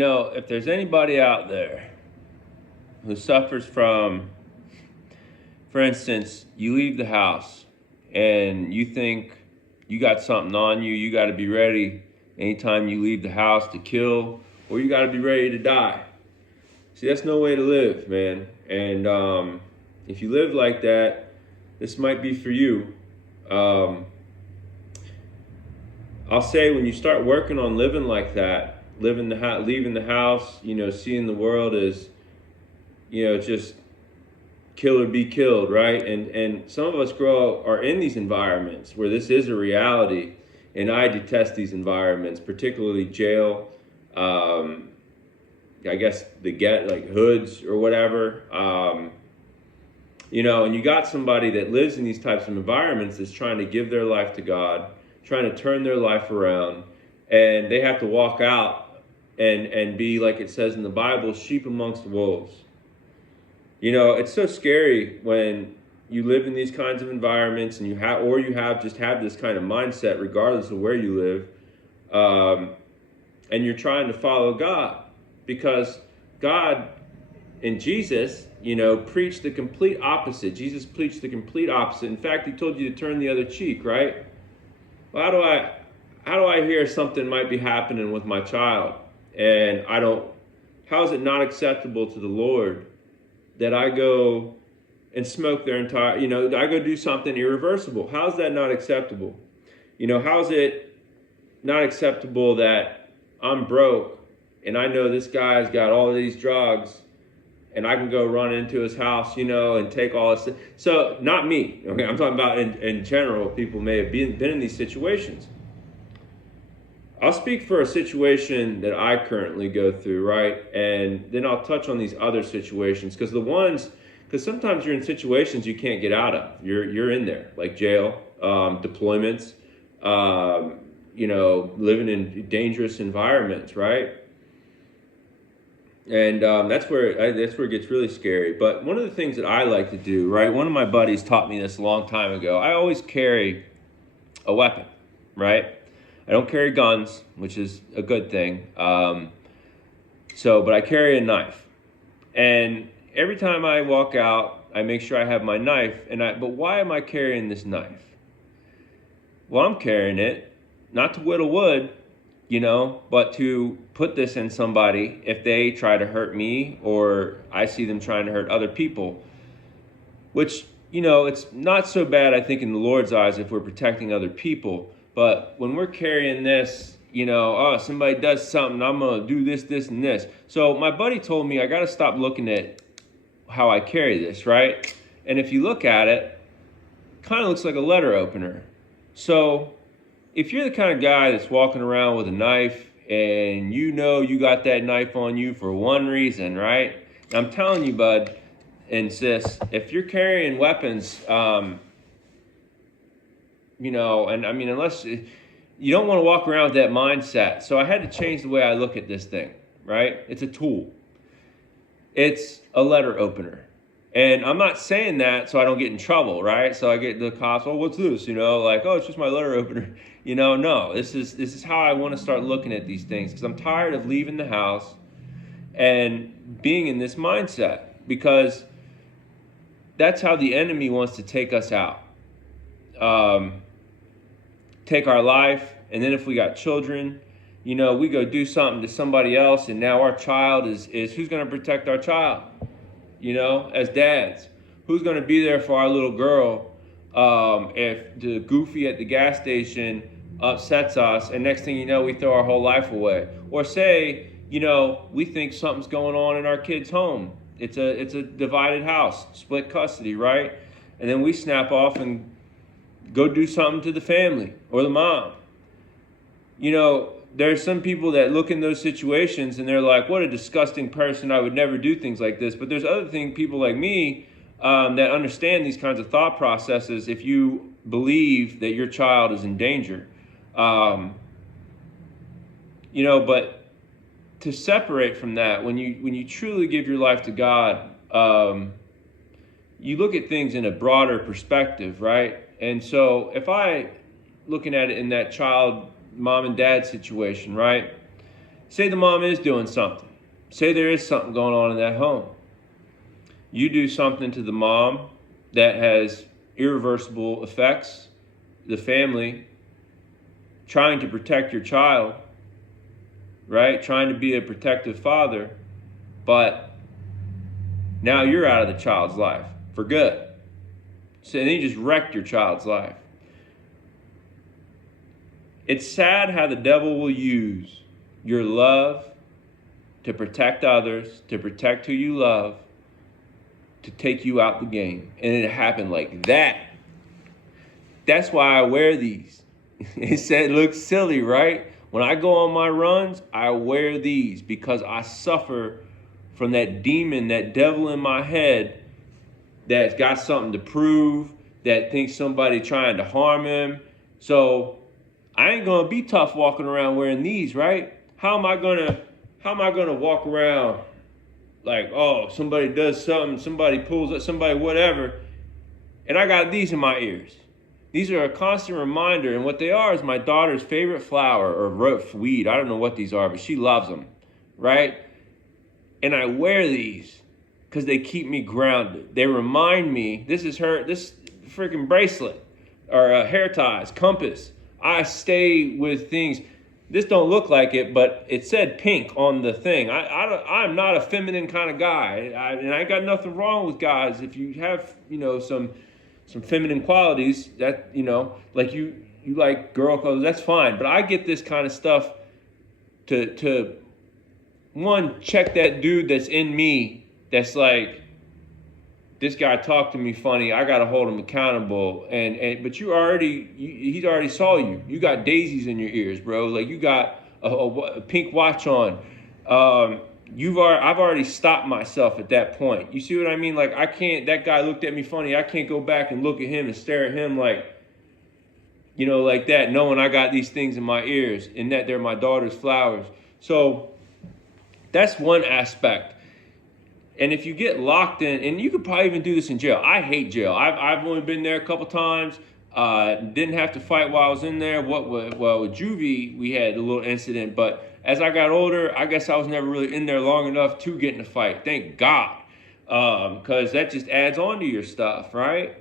If there's anybody out there who suffers from, for instance, you leave the house and you think you got something on you, you got to be ready anytime you leave the house to kill, or you got to be ready to die. See, that's no way to live, man. And if you live like that, this might be for you. I'll say when you start working on living like that, leaving the house, seeing the world as, just kill or be killed, right? And some of us are in these environments where this is a reality, and I detest these environments, particularly jail. I guess like hoods or whatever. And you got somebody that lives in these types of environments that's trying to give their life to God, trying to turn their life around, and they have to walk out and be, like it says in the Bible, sheep amongst wolves. It's so scary when you live in these kinds of environments and you have this kind of mindset regardless of where you live, and you're trying to follow God, because God and Jesus, preached the complete opposite. Jesus preached the complete opposite. In fact, he told you to turn the other cheek, right? Well, how do I hear something might be happening with my child, and how is it not acceptable to the Lord that I go and smoke their entire, I go do something irreversible? How is that not acceptable? How is it not acceptable that I'm broke and I know this guy's got all of these drugs and I can go run into his house, and take all this. So not me, okay? I'm talking about in general, people may have been in these situations. I'll speak for a situation that I currently go through, right? And then I'll touch on these other situations, because sometimes you're in situations you can't get out of. You're in there, like jail, deployments, living in dangerous environments, right? And that's where it gets really scary. But one of the things that I like to do, right? One of my buddies taught me this a long time ago. I always carry a weapon, right? I don't carry guns, which is a good thing. But I carry a knife. And every time I walk out, I make sure I have my knife. But why am I carrying this knife? Well, I'm carrying it not to whittle wood, but to put this in somebody if they try to hurt me, or I see them trying to hurt other people, which, it's not so bad, I think, in the Lord's eyes if we're protecting other people. But when we're carrying this, somebody does something, I'm going to do this, this, and this. So my buddy told me I got to stop looking at how I carry this, right? And if you look at it, kind of looks like a letter opener. So if you're the kind of guy that's walking around with a knife and you got that knife on you for one reason, right? I'm telling you, bud and sis, if you're carrying weapons, unless you don't want to walk around with that mindset. So I had to change the way I look at this thing, right? It's a tool. It's a letter opener. And I'm not saying that so I don't get in trouble, right? So I get the cops, oh, what's this? It's just my letter opener. No, this is how I want to start looking at these things, because I'm tired of leaving the house and being in this mindset, because that's how the enemy wants to take us out. Take our life, and then if we got children, we go do something to somebody else, and now our child is who's going to protect our child? As dads, who's going to be there for our little girl if the goofy at the gas station upsets us, and next thing you know, we throw our whole life away? Or say, we think something's going on in our kid's home. It's a divided house, split custody, right? And then we snap off and go do something to the family or the mom. There's some people that look in those situations and they're like, what a disgusting person, I would never do things like this. But there's other people like me that understand these kinds of thought processes if you believe that your child is in danger. But to separate from that, when you truly give your life to God, you look at things in a broader perspective, right? And so if I looking at it in that child, mom and dad situation, right? Say the mom is doing something. Say there is something going on in that home. You do something to the mom that has irreversible effects, the family, trying to protect your child, right? Trying to be a protective father, but now you're out of the child's life for good. So then you just wrecked your child's life. It's sad how the devil will use your love to protect others, to protect who you love, to take you out the game. And it happened like that. That's why I wear these. It looks silly, right? When I go on my runs, I wear these because I suffer from that demon, that devil in my head that's got something to prove, that thinks somebody trying to harm him. So I ain't gonna be tough walking around wearing these, right? How am I gonna walk around like, oh, somebody does something, somebody pulls up, somebody whatever, and I got these in my ears. These are a constant reminder, and what they are is my daughter's favorite flower or weed. I don't know what these are, but she loves them, right? And I wear these because they keep me grounded. They remind me, this freaking bracelet or hair ties, compass. I stay with things. This don't look like it, but it said pink on the thing. I'm not a feminine kind of guy, and I got nothing wrong with guys. If you have, some feminine qualities that, like you like girl clothes, that's fine. But I get this kind of stuff to one, check that dude that's in me that's like, this guy talked to me funny, I gotta hold him accountable. But he's already saw you. You got daisies in your ears, bro. Like you got a pink watch on. I've already stopped myself at that point. You see what I mean? Like I can't, that guy looked at me funny, I can't go back and look at him and stare at him like that, knowing I got these things in my ears and that they're my daughter's flowers. So that's one aspect. And if you get locked in, and you could probably even do this in jail. I hate jail. I've only been there a couple times. Didn't have to fight while I was in there. With juvie, we had a little incident, but as I got older, I guess I was never really in there long enough to get in a fight. Thank God, because that just adds on to your stuff, right?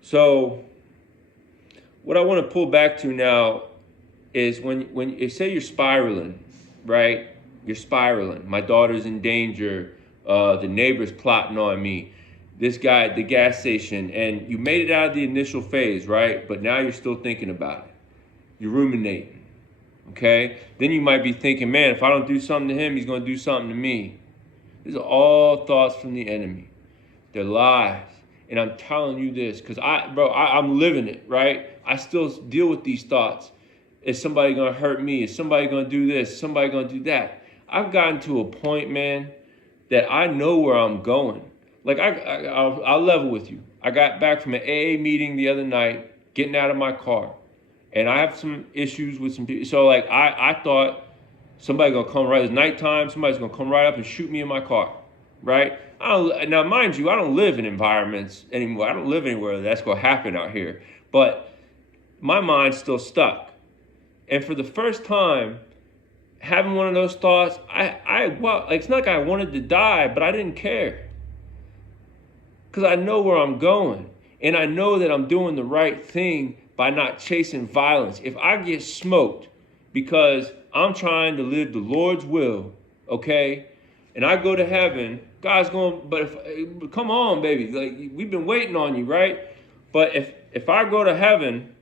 So what I want to pull back to now is when you say you're spiraling, right? You're spiraling. My daughter's in danger. The neighbor's plotting on me. This guy at the gas station, and you made it out of the initial phase, right? But now you're still thinking about it. You're ruminating. Okay? Then you might be thinking, man, if I don't do something to him, he's going to do something to me. These are all thoughts from the enemy. They're lies. And I'm telling you this because I'm living it, right? I still deal with these thoughts. Is somebody going to hurt me? Is somebody going to do this? Is somebody going to do that? I've gotten to a point, man, that I know where I'm going. Like I'll level with you. I got back from an AA meeting the other night, getting out of my car. And I have some issues with some people. So like I thought somebody's gonna come right, it's nighttime, somebody's gonna come right up and shoot me in my car, right? Now mind you, I don't live in environments anymore. I don't live anywhere that's gonna happen out here. But my mind's still stuck. And for the first time, having one of those thoughts, it's not like I wanted to die, but I didn't care. Because I know where I'm going. And I know that I'm doing the right thing by not chasing violence. If I get smoked because I'm trying to live the Lord's will, okay, and I go to heaven, God's going, come on, baby. Like, we've been waiting on you, right? But if I go to heaven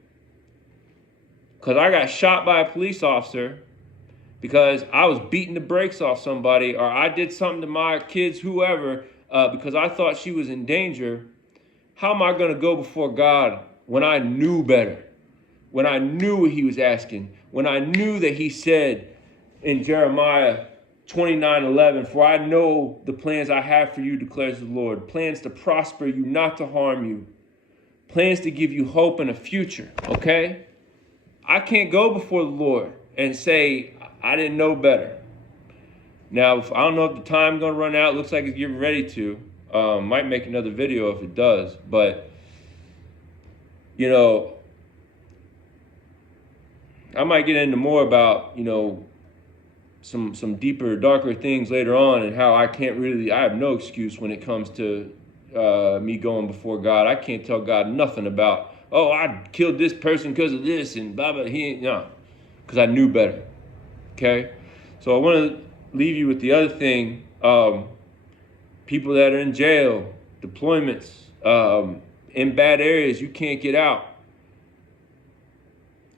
because I got shot by a police officer, because I was beating the brakes off somebody, or I did something to my kids, whoever, because I thought she was in danger, how am I going to go before God when I knew better? When I knew what he was asking? When I knew that he said in Jeremiah 29:11, for I know the plans I have for you, declares the Lord, plans to prosper you, not to harm you, plans to give you hope and a future, okay? I can't go before the Lord and say, I didn't know better. Now, I don't know if the time's going to run out. Looks like it's getting ready to. Might make another video if it does. But, I might get into more about, some deeper, darker things later on, and how I have no excuse when it comes to me going before God. I can't tell God nothing about, oh, I killed this person because of this and blah, blah. No, because I knew better. Okay? So I want to leave you with the other thing. People that are in jail, deployments, in bad areas, you can't get out.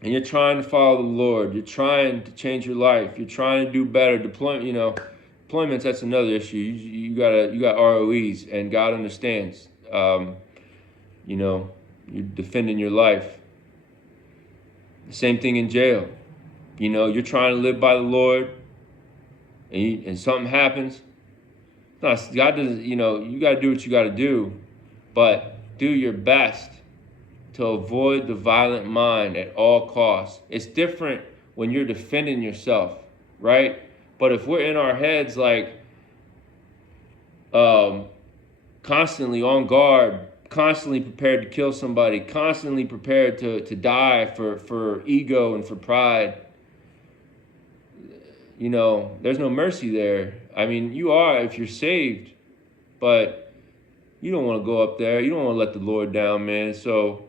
And you're trying to follow the Lord. You're trying to change your life. You're trying to do better. Deployments, that's another issue. You got ROEs, and God understands. You're defending your life. The same thing in jail. You're trying to live by the Lord, and something happens. No, God doesn't. You got to do what you got to do, but do your best to avoid the violent mind at all costs. It's different when you're defending yourself, right? But if we're in our heads like constantly on guard, constantly prepared to kill somebody, constantly prepared to die for ego and for pride, there's no mercy there. I mean, you are if you're saved, but you don't want to go up there. You don't want to let the Lord down, man. So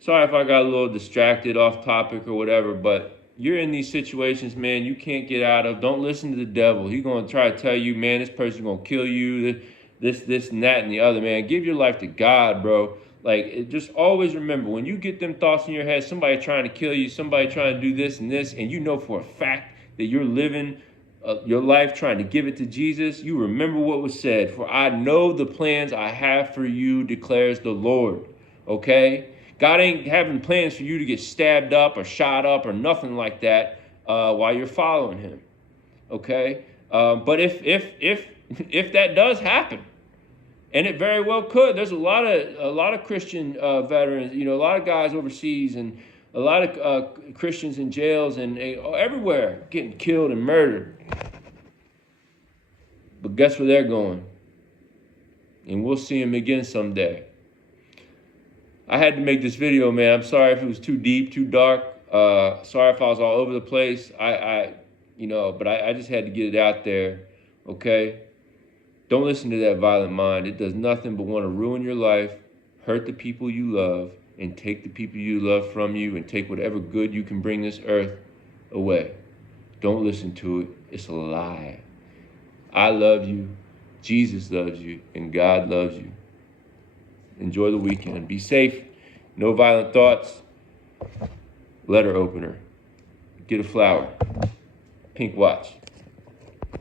sorry if I got a little distracted, off topic or whatever, but you're in these situations, man, you can't get out of. Don't listen to the devil. He's going to try to tell you, man, this person's going to kill you, this and that and the other, man. Give your life to God, bro. Just always remember, when you get them thoughts in your head, somebody trying to kill you, somebody trying to do this and this, and you know for a fact that you're living your life trying to give it to Jesus, you remember what was said. For I know the plans I have for you, declares the Lord. Okay? God ain't having plans for you to get stabbed up or shot up or nothing like that while you're following him. Okay? But if that does happen, and it very well could, there's a lot of Christian veterans, a lot of guys overseas and a lot of Christians in jails and everywhere getting killed and murdered. But guess where they're going? And we'll see them again someday. I had to make this video, man. I'm sorry if it was too deep, too dark. Sorry if I was all over the place. But I just had to get it out there, okay? Don't listen to that violent mind. It does nothing but want to ruin your life, hurt the people you love, and take the people you love from you, and take whatever good you can bring this earth away. Don't listen to it. It's a lie. I love you, Jesus loves you, and God loves you. Enjoy the weekend. Be safe. No violent thoughts. Letter opener. Get a flower. Pink watch.